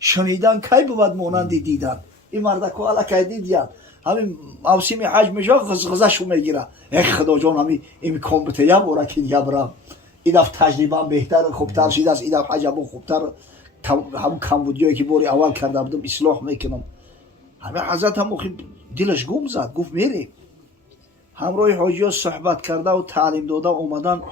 شنیدن کی بود مانند دیدن. این مردک والا کی دیدن همین موسم حج میشه غزشو میگیره. ای خدا جان همین امکان بده یا برا که یا برام این دفعه تجربه بهتر خوبتر شده است. این دفعه حجم خوبتر هم کمبودیایی که باری اول کرده بودم اصلاح میکنم. همه حضرت هم دلش گم زد گفت میریم. همراه حاجی ها صحبت کرده و تعلیم داده اومدن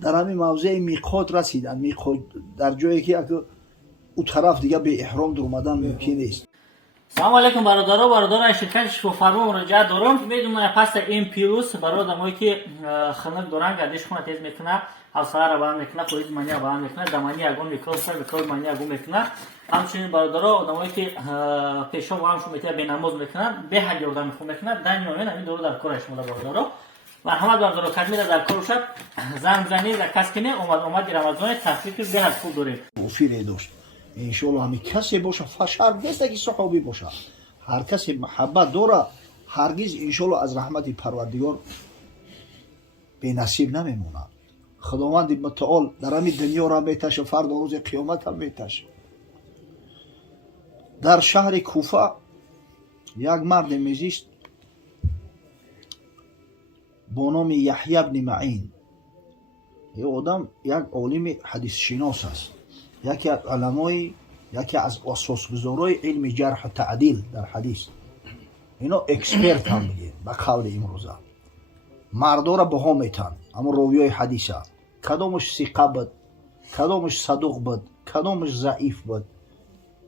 در همین موضع میقات رسیدن. میقات در جایی که او طرف دیگه به احرام در اومدن ممکن نیست. سلام علیکم برادران شرکت شوفرما مراجعه دارم. میدونم پس این پیروز برادرایی که خنک دارن گردش خونه تیز میکنه، حوصله را بلند میکنه، خودی مانی را بلند میکنه، دمانی اگون میکنه، سر بکار مانی اگون میکنه. همچنین برادرها آدمایی که پیشا و همشون میتونه به نماز میکنن، به حج یادم میکنن، دنیا همین دور در کارش مولا برادرها. و همه برادرها کدمیره در کار شد زن زنی و کس کنه اومد رمضان تحقیق به هر خوب داره. وفیره داشت. انشالله همین کسی باشه فشار نیست که صحابی باشه. هر کسی محبت داره هرگز انشالله از رحمت پروردگار به نصیب نمیمونه. خداوند متعال در همین دنیا را میتشه، فردا روز قیامت هم میتشه. در شهر کوفه یک مرد میزیست با نام یحیی ابن معین. این آدم یک عالم حدیث شناس است، یکی از علمای، یکی از اساسگذارای علم جرح و تعدیل در حدیث. اینا اکسپرت هم میگه به قول امروزه. مردا را بها میتن اما راویای حدیثه کدامش ثقه بود، کدامش صدوق بود، کدامش ضعیف بود،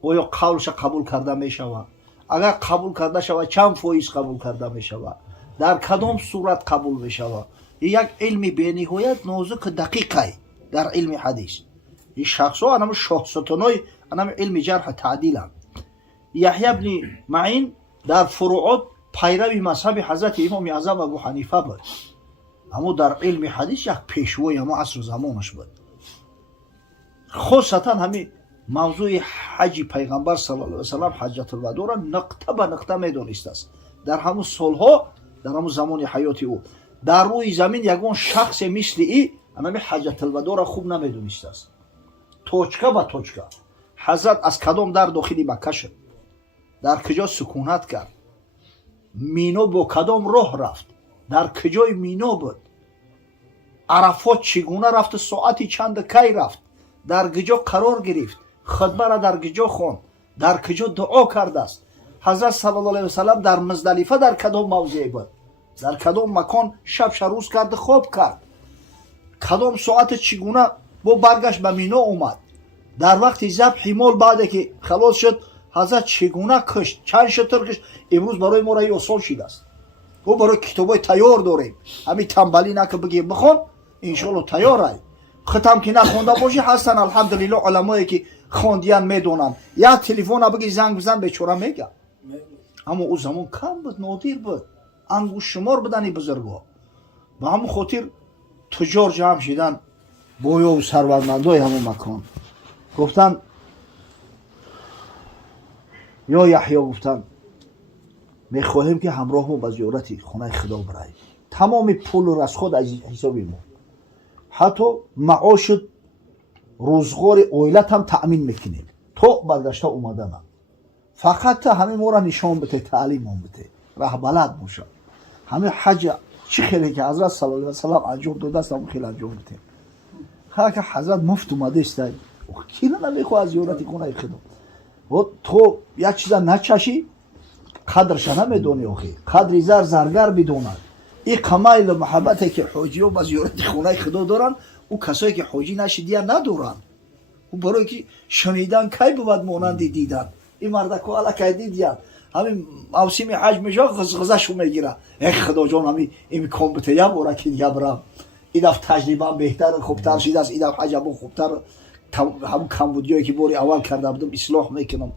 آیا قولش قبول کرده میشود، اگر قبول کرده شود چند فایز قبول کرده میشود، در کدام صورت قبول میشود. یک علم به نهایت نازک دقیقه در علم حدیث. این شخص ها انم شاهستانای انم علم جرح تعدیلند. یحیی ابن معین در فروعات پیروی مذهب حضرت امام اعظم ابو حنیفه بود، اما در علم حدیث یک پیشوای اما عصر زمانش بود. خاصتا همین موضوع حج پیغمبر صلی الله علیه و سلم حجت الوداع را نقطه به نقطه میدانست است. در همون سالها در همون زمان حیات او در روی زمین یگان شخص مثل ای همین حجت الوداع را خوب نمیدانست است. توچکه به توچکه حضرت از کدام در داخلی مکه شد، در کجا سکونت کرد، مینا با کدام راه رفت، در کجای مینا بود، عرفات چگونه رفت، ساعتی چند کی رفت، در کجا قرار گرفت، خطبه را در کجا خواند، در کجا دعا کرده است. حضرت صلی الله علیه و سلم در مزدلفه در کدام موضع بود، در کدام مکان شب روز کرد خواب کرد، کدام ساعت چگونه با برگشت به مینا اومد، در وقت ذبح مال بعد که خلاص شد حضرت چگونه کشت، چند شتر کشت. امروز برای ما را آسان شده است. و برای کتابای تیار داریم، همین تنبلی نه که بگیم بخون انشالله تیاره. ختم که نخونده باشی هستن الحمدلله علمایی که خواندیان میدونن. یا تلفن بگی زنگ بزن بیچاره میگه. اما او زمان کم بود، نادر بود، انگوش شمار بدن بزرگا. به همون خاطر تجار جمع شدن بویا و ثروتمندای همون مکان گفتن یا یحیی گفتن میخواهیم که همراه ما به زیارت خانه خدا براییم. تمام پول و رزخود از حساب ما، حتی معاش روزگار عائلت هم تأمین میکنیم تا برگشته اومدن. فقط همه ما را نشان بده، تعلیم هم بده، راه بلد باشه. همه حج چی خیلی که حضرت صلی الله علیه و سلم انجام داده است هم خیلی انجام بده. هر که حضرت مفت اومده است کی نمیخواد از زیارت خانه خدا. و تو یک چیز نچشی قدرش نمیدونی. آخه قدر زر زرگر بدوند. این کمال محبتی که حاجی ها به زیارت خانه خدا دارن او کسایی که حاجی نشدیه ندارن. او برای که شنیدن کی بود مانند دیدن. این مردک والا کی دیدن همین موسم حج میشه غزشو میگیره. ای خدا جان همین امکان بده یا برا که یا برام این دفعه تجربه بهتر خوبتر شده است. این دفعه حجم خوبتر هم کمبودیایی که باری اول کرده بودم اصلاح میکنم.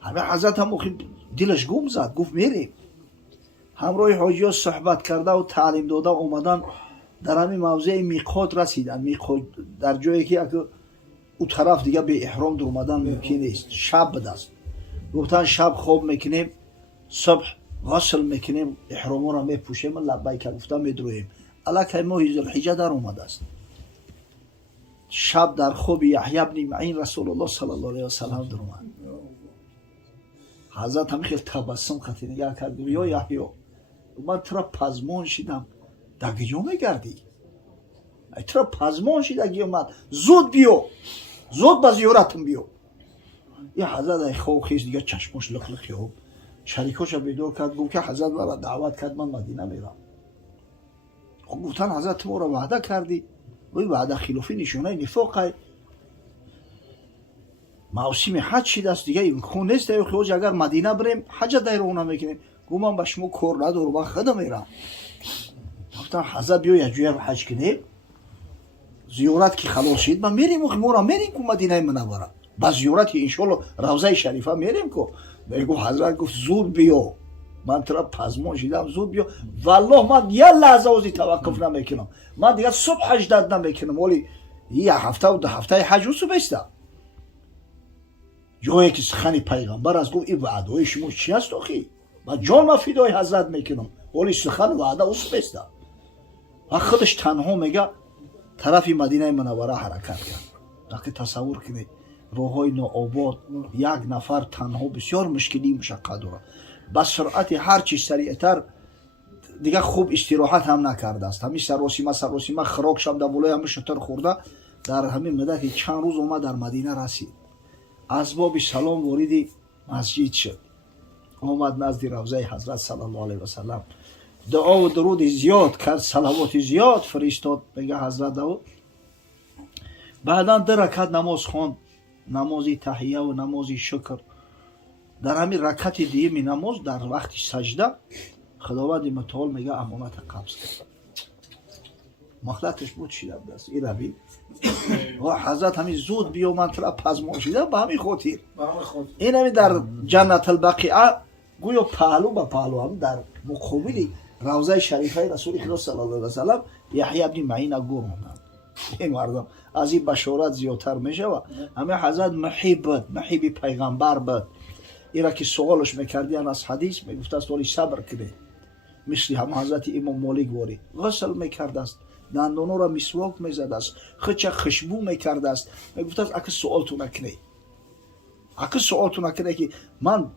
همه حضرت هم دلش گم زد گفت میریم. همراه حاجی ها صحبت کرده و تعلیم داده اومدن در همین موضع میقات رسیدن. میقات در جایی که او طرف دیگه به احرام در اومدن ممکن نیست. شب بود است. گفتن شب خواب میکنیم، صبح غسل میکنیم، احرام را میپوشیم، لبیک گفتن میدرویم. الکی ماه ذوالحجه در اومده است. شب در خواب یحیی ابن معین رسول الله صلی الله علیه و سلم در اومد. حضرت هم خیلی تبسم خطی نگاه کرد گفت یا یحیی من ترا پزمان شیدم دگیو میگردی ای ترا پزمان شیدگی من زود بیو زود با زیارتم بیو. یه حضرت ای خواه خیز دیگه چشمش لخ لخ یاب شریکاش بیدار کرد گفت که حضرت مرا دعوت کرد من مدینه میرم. خب گفتن حضرت تو را وعده کردی وی وعده خلافی نشونه نفاقه موسم حج شده است دیگه امکان نیست ای خود اگر مدینه بریم حج دیرونه میکنیم. گفتم من به شما کار ندارم من خودم میرم. گفتن حضرت بیا یک جای حج کنیم زیارت که خلاص شد من میریم و ما را میریم که مدینه منوره با زیارت انشالله روضه شریفه میریم که میگو حضرت گفت زود بیا من ترا پزمان شدم زود بیا والله من یه لحظه وزی توقف نمیکنم من دیگه صبح حج داد نمیکنم ولی یه هفته و 2 هفته حج رو بیسته جایی که سخن پیغمبر از گفت این وعده شما چی است آخی من جان ما فدای حضرت میکنم ولی سخن وعده او بیسته و خودش تنها میگه طرف مدینه منوره حرکت کرد. وقتی تصور کنید راههای ناآباد یک نفر تنها بسیار مشکلی مشقت داره با سرعت هر چی سریعتر دیگه خوب استراحت هم نکرده است. همین سراسیمه خراک شم در بالای همه شتر خورده در همین مدت چند روز اومد در مدینه رسید. از باب سلام وارد مسجد شد اومد نزد روضه حضرت صلی الله علیه و سلم دعا و درود زیاد کرد صلوات زیاد فرستاد بگه حضرت داود. بعدا 2 رکعت نماز خواند نمازی تحیه و نمازی شکر. در همین رکعت دیگه نماز در وقت سجده خداوند متعال میگه امانت قبض کرد مخلطش بود شیده دست این روی و حضرت همین زود بیا من ترا پزمان شده به همین خاطر این همین در جنت البقیعه گویا پهلو به پهلو هم در مقابل روضه شریفه رسول خدا صلی الله علیه و سلم یحیی ابن معین گور موندند. این مردم از این بشارت زیادتر میشه و همه حضرت محب پیغمبر بود. ایرا که سوالش میکردی از حدیث میگفت است ولی صبر کنه مثل هم حضرت امام مالک واری غسل میکرد است دندانو را مسواک میزد است خچ خوشبو میکرد است میگفت است اگه سوالتون نکنه که من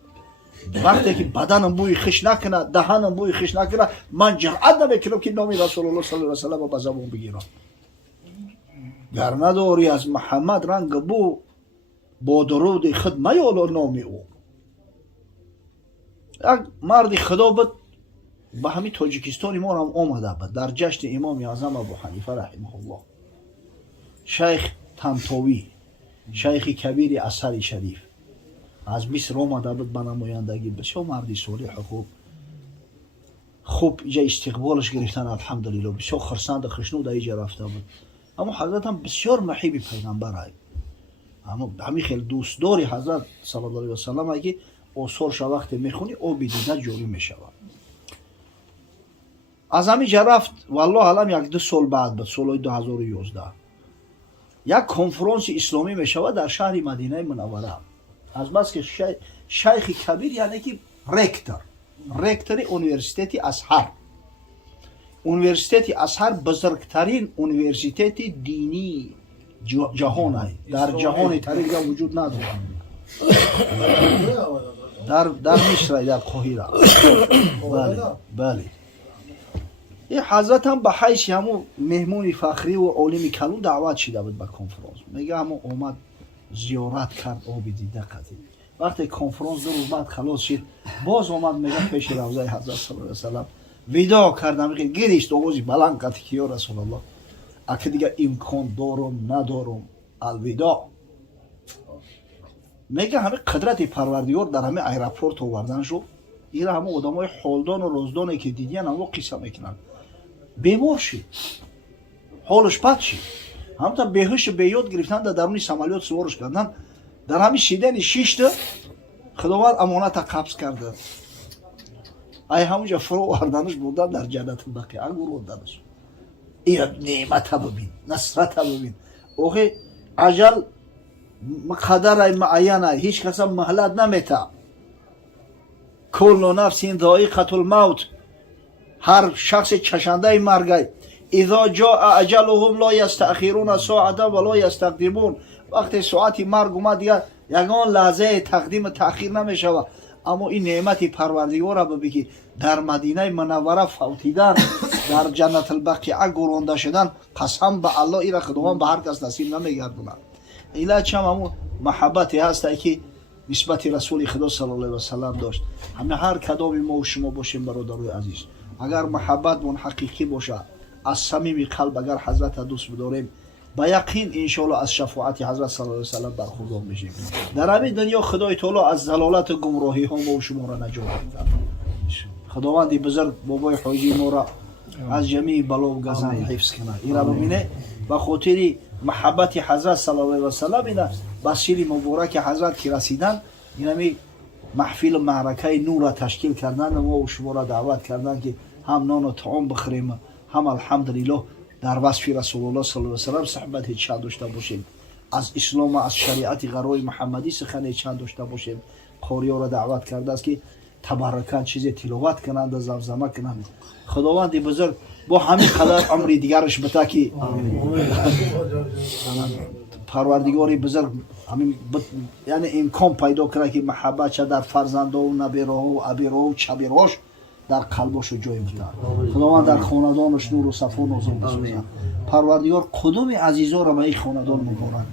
وقتی که بدنم بوی خش نکنه دهنم بوی خش نکنه من جرأت نمیکنم که نام رسول الله صلی الله علیه و سلم به زبان بگیرم. گر نداری از محمد رنگ بو با درود خود میال نام او. یک مرد خدا بود به همین تاجیکستان ما هم آمده بود در جشن امام اعظم ابو حنیفه رحمه الله. شیخ طنطاوی شیخ کبیر اثر شریف از مصر آمده بود به نمایندگی بسیار مردی صالح خوب اینجا استقبالش گرفتن الحمدلله بسیار خرسند خشنود اینجا رفته بود. اما حضرت هم بسیار محب پیغمبر های اما همین خیلی دوستداری حضرت صلی الله علیه و سلم اگه آثارش وقتی میخونی آب دیده جاری میشود. از همینجا رفت والله علم 1-2 سال بعد بود سال 2011 یک کنفرانس اسلامی میشود در شهر مدینه منوره. از بس که شیخ کبیر یعنی که رکتر اونیورسیتeti ازهر. اونیورسیتeti ازهر بزرگترین اونیورسیتت دینی جهان است. در جهان طریقه وجود نداره. در مصر در قاهره. بله. این حضرت هم به حیث همون مهمون فخری و عالم کلون دعوت شده بود به کنفرانس. میگه همون اومد زیارت کرد آب دیده قدیم. وقتی کنفرانس 2 روز بعد خلاص شد باز اومد میگه پیش روضه حضرت صلی الله علیه و سلم وداع کردم میگه گریست آوازی بلند کرد که یا رسول الله اگه دیگه امکان دارم ندارم الوداع. میگه همه قدرت پروردگار در همه ایرپورت آوردن شو. این همه آدمای حالدان و روزدانی که دیدین همه قصه میکنن بیمار شد حالش بد شد همونطور بهوش بیاد گرفتن در درون سمالیات سوارش کردن در همین شیدن 6 تا خداوند امانت قبض کرده ای همونجا فرو آوردنش بودن در جنت البقیع گور آوردنش. این نعمت ببین نصرت ببین اوه اجل قدر معینه هیچ کس مهلت نمیته. کل نفس ذائقة الموت هر شخص چشنده مرگ اذا جاء اجلهم لا یستأخرون ساعة ولا یستقدمون. وقتی ساعت مرگ اومد دیگه یگان لحظه تقدیم تأخیر نمیشود. اما این نعمت پروردگار را ببین در مدینه منوره فوتیدن در جنت البقیع گرانده شدن قسم به الله این را خداوند به هر کس نصیب نمیگردونه. علت هم همون محبتی هست که نسبت رسول خدا صلی الله علیه و سلم داشت. همه هر کدام ما و شما باشیم برادرای عزیز، اگر محبت من حقیقی باشه از صمیم قلب اگر حضرت دوست بداریم با یقین ان شاء الله از شفاعت حضرت صلی الله علیه و سلم برخوردار میشیم. در همین دنیا خدای تعالی از ضلالت و گمراهی ها ما و شما را نجات میده. خداوند بزرگ بابای حاجی ما را از جمیع بلا و گزند حفظ کنه. این را ببینه به خاطر محبت حضرت صلی الله علیه و سلم اینا بسیری مبارک حضرت که رسیدن اینمی محفل معرکه نور را تشکیل کردن و ما و شما را دعوت کردن که هم نان و طعام بخوریم هم الحمدلله در وصف رسول الله صلی الله علیه و سلم صحبت چند داشته باشیم، از اسلام و از شریعت غرای محمدی سخن چند داشته باشیم. قاری‌ها را دعوت کرده است که تبرکاً چیز تلاوت کنند و زمزمه کنند. خداوند بزرگ با همین قدر عمر دیگرش بده که پروردگار بزرگ همین یعنی امکان پیدا کنه که محبت چه در فرزندان و نبیرها و ابیرها و چبیرهاش در قلبش جای بده. خداوند در خاندانش نور و صفا نازل بسازه. پروردگار کدام عزیزا را به این خاندان مبارک